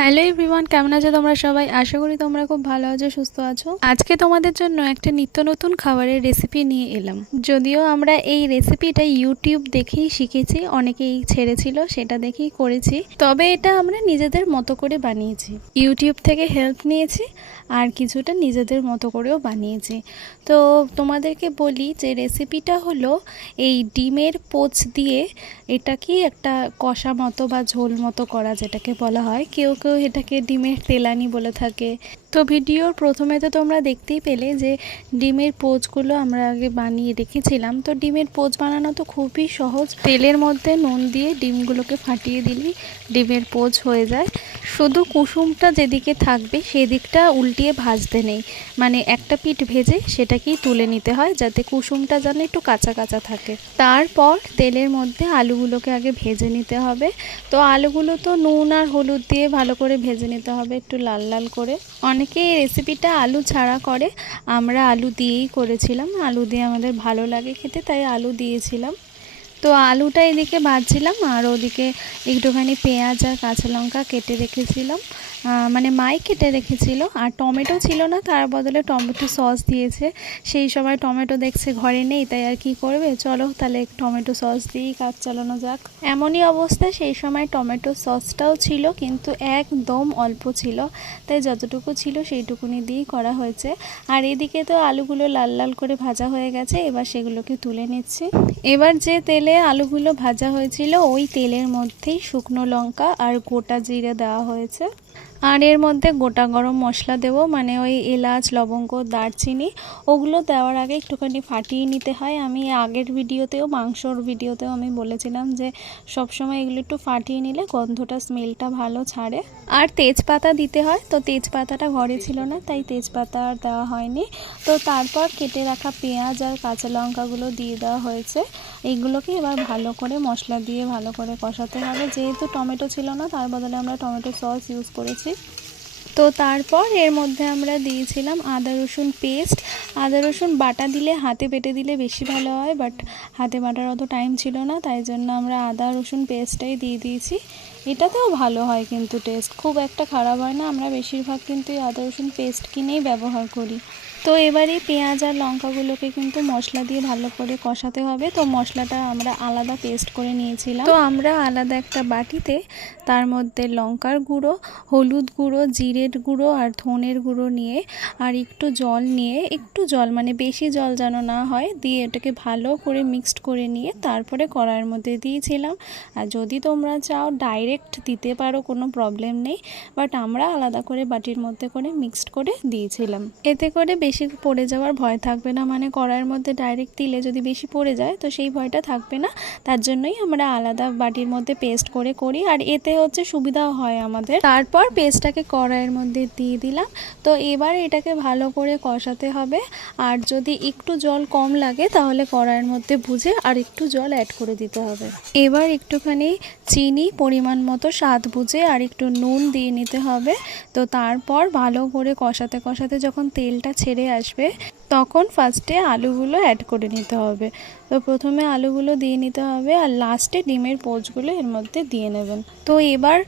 Hello everyone, কেমন আছো তোমরা সবাই? আশা করি তোমরা খুব ভালো আছো, সুস্থ আছো। আজকে তোমাদের জন্য একটা নিত্য নতুন খাবারের রেসিপি নিয়ে এলাম। যদিও আমরা এই রেসিপিটা ইউটিউব দেখেই শিখেছি, অনেকেই ছেড়েছিল, সেটা দেখেই করেছি। তবে এটা আমরা নিজেদের মতো করে বানিয়েছি। ইউটিউব থেকে হেল্প নিয়েছি, আর কিছুটা নিজেদের মতো করেও বানিয়েছি। তো তোমাদেরকে বলি যে রেসিপিটা হলো এই ডিমের পোচ দিয়ে এটা কি একটা কষা মতো বা ঝোল মতো করা, যেটাকে বলা হয়। কেউ কেউ এটাকে ডিমের তেলানি বলে থাকে। তো ভিডিওর প্রথমে তো তোমরা দেখতেই পেলে যে ডিমের পোচগুলো আমরা আগে বানিয়ে রেখেছিলাম। তো ডিমের পোচ বানানো তো খুবই সহজ। তেলের মধ্যে নুন দিয়ে ডিমগুলোকে ফাটিয়ে দিলেই ডিমের পোচ হয়ে যায়। শুধু কুসুমটা যেদিকে থাকবে, সেদিকটা উল্টিয়ে ভাজতে নেই। মানে একটা পিঠ ভেজে সেটাকেই তুলে নিতে হয়, যাতে কুসুমটা যেন একটু কাঁচা কাঁচা থাকে। তারপর তেলের মধ্যে আলুগুলোকে আগে ভেজে নিতে হবে। তো আলুগুলো তো নুন আর হলুদ দিয়ে ভালো করে ভেজে নিতে হবে একটু লাল লাল করে। অনেকে এই রেসিপিটা আলু ছাড়া করে, আমরা আলু দিয়েই করেছিলাম। আলু দিয়ে আমাদের ভালো লাগে খেতে, তাই আলু দিয়েছিলাম। তো আলুটা এদিকে ভাজছিলাম আর ওদিকে একটুখানি পেঁয়াজ আর কাঁচা লঙ্কা কেটে রেখেছিলাম। মানে মাই কেটে রেখেছিল আর টমেটো ছিল না, তার বদলে টমেটো সস দিয়েছে। সেই সময় টমেটো দেখছে ঘরে নেই, তাই আর কি করবে? চলো তাহলে টমেটো সস দিয়েই কাজ চালানো যাক। এমনই অবস্থা, সেই সময় টমেটো সসটাও ছিল, কিন্তু একদম অল্প ছিল। তাই যতটুকু ছিল সেইটুকুনি দিয়েই করা হয়েছে। আর এদিকে তো আলুগুলো লাল লাল করে ভাজা হয়ে গেছে, এবার সেগুলোকে তুলে নিচ্ছি। এবার যে তেলে আলুগুলো ভাজা হয়েছিল, ওই তেলের মধ্যেই শুকনো লঙ্কা আর গোটা জিরে দেওয়া হয়েছে। আর এর মধ্যে গোটা গরম মশলা দেব মানে ওই এলাচ, লবঙ্গ, দারচিনি, ওগুলো দেওয়ার আগে একটুখানি ফাটিয়ে নিতে হয়। আমি আগের ভিডিওতেও, মাংসর ভিডিওতেও আমি বলেছিলাম যে সবসময় এগুলো একটু ফাটিয়ে নিলে গন্ধটা, স্মেলটা ভালো ছাড়ে। আর তেজপাতা দিতে হয়, তো তেজপাতাটা ঘরে ছিল না, তাই তেজপাতা আর দেওয়া হয়নি। তো তারপর কেটে রাখা পেঁয়াজ আর কাঁচা লঙ্কাগুলো দিয়ে দেওয়া হয়েছে। এইগুলোকে এবার ভালো করে মশলা দিয়ে ভালো করে কষাতে হবে। যেহেতু টমেটো ছিল না, তার বদলে আমরা টমেটো সস ইউজ করেছি। তো তারপর এর মধ্যে আমরা দিয়েছিলাম আদা, রসুন পেস্ট আদা, রসুন বাটা দিলে হাতে পেটে দিলে বেশি ভালো হয় বাট হাতে বাটার অত টাইম ছিল না, তাই জন্য আমরা আদা, রসুন পেস্টটাই দিয়ে দিয়েছি। এটাতেও ভালো হয় কিন্তু টেস্ট খুব একটা খারাপ হয় না, আমরা বেশিরভাগ কিন্তু এই আদা, রসুন পেস্ট কিনেই ব্যবহার করি। তো এবারে পেঁয়াজ আর লঙ্কাগুলোকে কিন্তু মশলা দিয়ে ভালো করে কষাতে হবে। তো মশলাটা আমরা আলাদা পেস্ট করে নিয়েছিলাম। তো আমরা আলাদা একটা বাটিতে তার মধ্যে লঙ্কার গুঁড়ো, হলুদ গুঁড়ো, জিরের গুঁড়ো আর ধনের গুঁড়ো নিয়ে আর একটু জল নিয়ে, একটু জল মানে বেশি জল যেন না হয়, দিয়ে এটাকে ভালো করে মিক্সড করে নিয়ে তারপরে কড়াইয়ের মধ্যে দিয়েছিলাম। আর যদি তোমরা চাও ডাইরেক্ট দিতে পারো, কোনো প্রবলেম নেই। বাট আমরা আলাদা করে বাটির মধ্যে করে মিক্সড করে দিয়েছিলাম। এতে করে বেশি পড়ে যাওয়ার ভয় থাকবে না। মানে কড়াইয়ের মধ্যে ডাইরেক্ট তিলে যদি বেশি পড়ে যায়, তো সেই ভয়টা থাকবে না। তার জন্যই আমরা আলাদা বাটির মধ্যে পেস্ট করে করি। আর এতে হচ্ছে সুবিধাও হয় আমাদের। তারপর পেস্টটাকে কড়াইয়ের মধ্যে দিয়ে দিলাম। তো এবার এটাকে ভালো করে কষাতে হবে। আর যদি একটু জল কম লাগে, তাহলে কড়াইয়ের মধ্যে বুঝে আর একটু জল অ্যাড করে দিতে হবে। এবার একটুখানি চিনি পরিমাণ মতো স্বাদ বুঝে আর একটু নুন দিয়ে নিতে হবে। তো তারপর ভালো করে কষাতে কষাতে যখন তেলটা ছেড়ে আসবে, তখন ফার্স্টে আলুগুলো অ্যাড করে নিতে হবে। তো প্রথমে আলুগুলো দিয়ে নিতে হবে আর লাস্টে ডিমের পোচগুলো এর মধ্যে দিয়ে নেবেন। তো এবার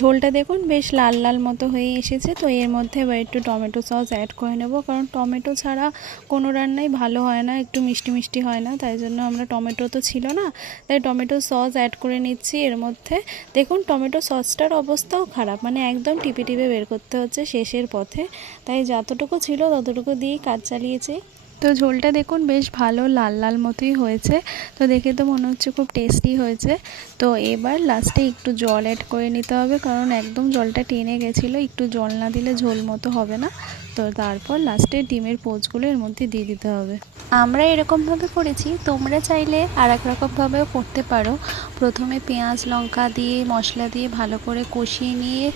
ঝোলটা দেখুন বেশ লাল লাল মতো হয়ে এসেছে। তো এর মধ্যে এবার একটু টমেটো সস অ্যাড করে নেব। কারণ টমেটো ছাড়া কোনো রান্নাই ভালো হয় না, একটু মিষ্টি মিষ্টি হয় না। তাই জন্য আমরা টমেটো তো ছিল না, তাই টমেটো সস অ্যাড করে নিচ্ছি এর মধ্যে। দেখুন টমেটো সসটার অবস্থাও খারাপ মানে একদম টিপে টিপে বের করতে হচ্ছে শেষের পথে। তাই যতটুকু ছিল ততটুকু দিয়েই কাজ চালিয়েছি। তো ঝোলটা দেখুন বেশ ভালো লাল লাল মতোই হয়েছে। তো দেখে তো মনে হচ্ছে খুব টেস্টি হয়েছে। তো এবার লাস্টে একটু জল অ্যাড করে নিতে হবে কারণ একদম জলটা টেনে গেছিল, একটু জল না দিলে ঝোল মতো হবে না। তো তারপর লাস্টে ডিমের পোচগুলো এর মধ্যে দিয়ে দিতে হবে। আমরা এরকমভাবে করেছি, তোমরা চাইলে আর এক রকমভাবেও করতে পারো। প্রথমে পেঁয়াজ, লঙ্কা দিয়ে, মশলা দিয়ে ভালো করে কষিয়ে নিয়ে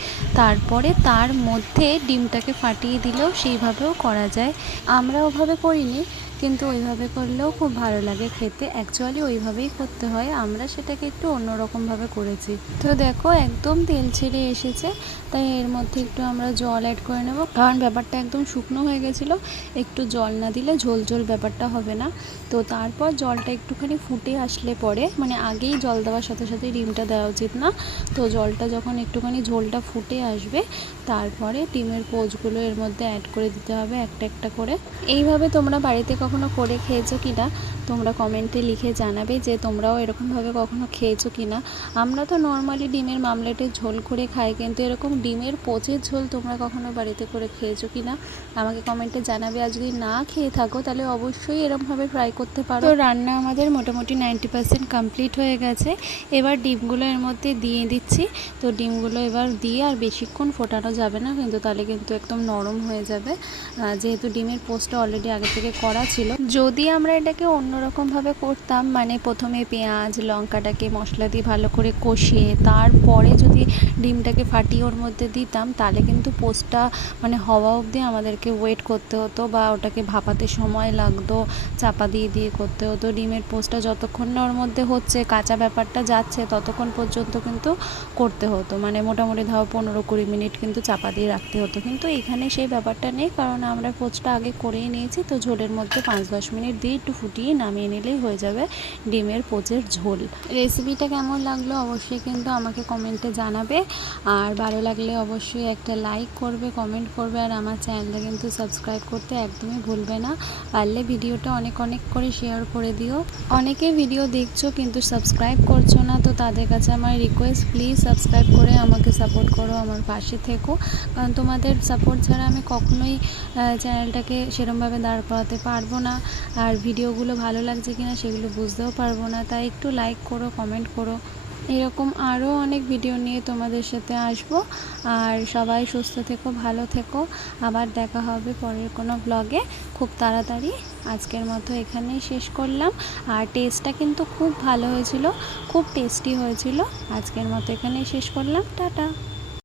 তারপরে তার মধ্যে ডিমটাকে ফাটিয়ে দিলেও সেইভাবেও করা যায়। আমরা ওভাবে করিনি নিই কিন্তু ওইভাবে করলেও খুব ভালো লাগে খেতে। অ্যাকচুয়ালি ওইভাবেই করতে হয়। আমরা সেটাকে একটু অন্যরকমভাবে করেছি। তো দেখো, একদম তেল ছেড়ে এসেছে। তাই এর মধ্যে একটু আমরা জল অ্যাড করে নেব। কারণ ব্যাপারটা একদম শুকনো হয়ে গেছিল। একটু জল না দিলে ঝোল ঝোল ব্যাপারটা হবে না। তো তারপর জলটা একটুখানি ফুটে আসলে পরে মানে আগেই জল দেওয়ার সাথে সাথে ডিমটা দেওয়া উচিত না। তো জলটা যখন একটুখানি ঝোলটা ফুটে আসবে, তারপরে ডিমের পোচগুলো এর মধ্যে অ্যাড করে দিতে হবে একটা একটা করে। এইভাবে তোমরা বাড়িতে কখনো করে খেয়েছো কি না তোমরা কমেন্টে লিখে জানাবে যে তোমরাও এরকমভাবে কখনো খেয়েছো কি না আমরা তো নর্মালি ডিমের মামলেটের ঝোল করে খাই, কিন্তু এরকম ডিমের পচের ঝোল তোমরা কখনো বাড়িতে করে খেয়েছো কি না আমাকে কমেন্টে জানাবে। আর যদি না খেয়ে থাকো, তাহলে অবশ্যই এরকমভাবে ফ্রাই করতে পারো। রান্না আমাদের মোটামুটি নাইনটি পার্সেন্ট কমপ্লিট হয়ে গেছে। এবার ডিমগুলো এর মধ্যে দিয়ে দিচ্ছি। তো ডিমগুলো এবার দিয়ে আর বেশিক্ষণ ফোটানো যাবে না, কিন্তু তাহলে কিন্তু একদম নরম হয়ে যাবে। যেহেতু ডিমের পোস্টটা অলরেডি আগে থেকে করা ছিল। যদি আমরা এটাকে অন্যরকমভাবে করতাম মানে প্রথমে পেঁয়াজ, লঙ্কাটাকে মশলা দিয়ে ভালো করে কষিয়ে, তারপরে যদি ডিমটাকে ফাটিয়ে ওর মধ্যে দিতাম, তাহলে কিন্তু পোস্টটা মানে হওয়া অবধি আমাদেরকে ওয়েট করতে হতো বা ওটাকে ভাপাতে সময় লাগতো, চাপা দিয়ে দিয়ে করতে হতো। ডিমের পোস্টটা যতক্ষণ না ওর মধ্যে হচ্ছে কাঁচা ব্যাপারটা যাচ্ছে, ততক্ষণ পর্যন্ত কিন্তু করতে হতো। মানে মোটামুটি ধরো পনেরো কুড়ি মিনিট কিন্তু চাপা দিয়ে রাখতে হতো। কিন্তু এখানে সেই ব্যাপারটা নেই, কারণ আমরা পোস্টটা আগে করেই নিয়েছি, তো ঝোলের মধ্যে পাঁচ দশ মিনিট দিয়ে একটু ফুটিয়ে নামিয়ে নিলেই হয়ে যাবে ডিমের পোচের ঝোল। রেসিপিটা কেমন লাগল অবশ্যই কিন্তু আমাকে কমেন্টে জানাবে। আর ভালো লাগলে অবশ্যই একটা লাইক করবে কমেন্ট করবে, আর আমার চ্যানেলটা কিন্তু সাবস্ক্রাইব করতে একদমই ভুলবে না। পারলে ভিডিওটা অনেক অনেক করে শেয়ার করে দিও। অনেকে ভিডিও দেখছ কিন্তু সাবস্ক্রাইব করছ না, তো তাদের কাছে আমার রিকোয়েস্ট প্লিজ সাবস্ক্রাইব করে আমাকে সাপোর্ট করো আমার পাশে থেকো। কারণ তোমাদের সাপোর্ট ছাড়া আমি কখনোই চ্যানেলটাকে সেরমভাবে দাঁড় করাতে পারব না আর ভিডিওগুলো ভালো লাগছে কিনা সেগুলো বুঝতেও পারব না। তাই একটু লাইক করো কমেন্ট করো। এরকম আরও অনেক ভিডিও নিয়ে তোমাদের সাথে আসব। আর সবাই সুস্থ থেকো, ভালো থেকো। আবার দেখা হবে পরের কোনো ব্লগে খুব তাড়াতাড়ি আজকের মতো এখানেই শেষ করলাম। আর টেস্টটা কিন্তু খুব ভালো হয়েছিল, খুব টেস্টি হয়েছিল। আজকের মতো এখানেই শেষ করলাম। টাটা।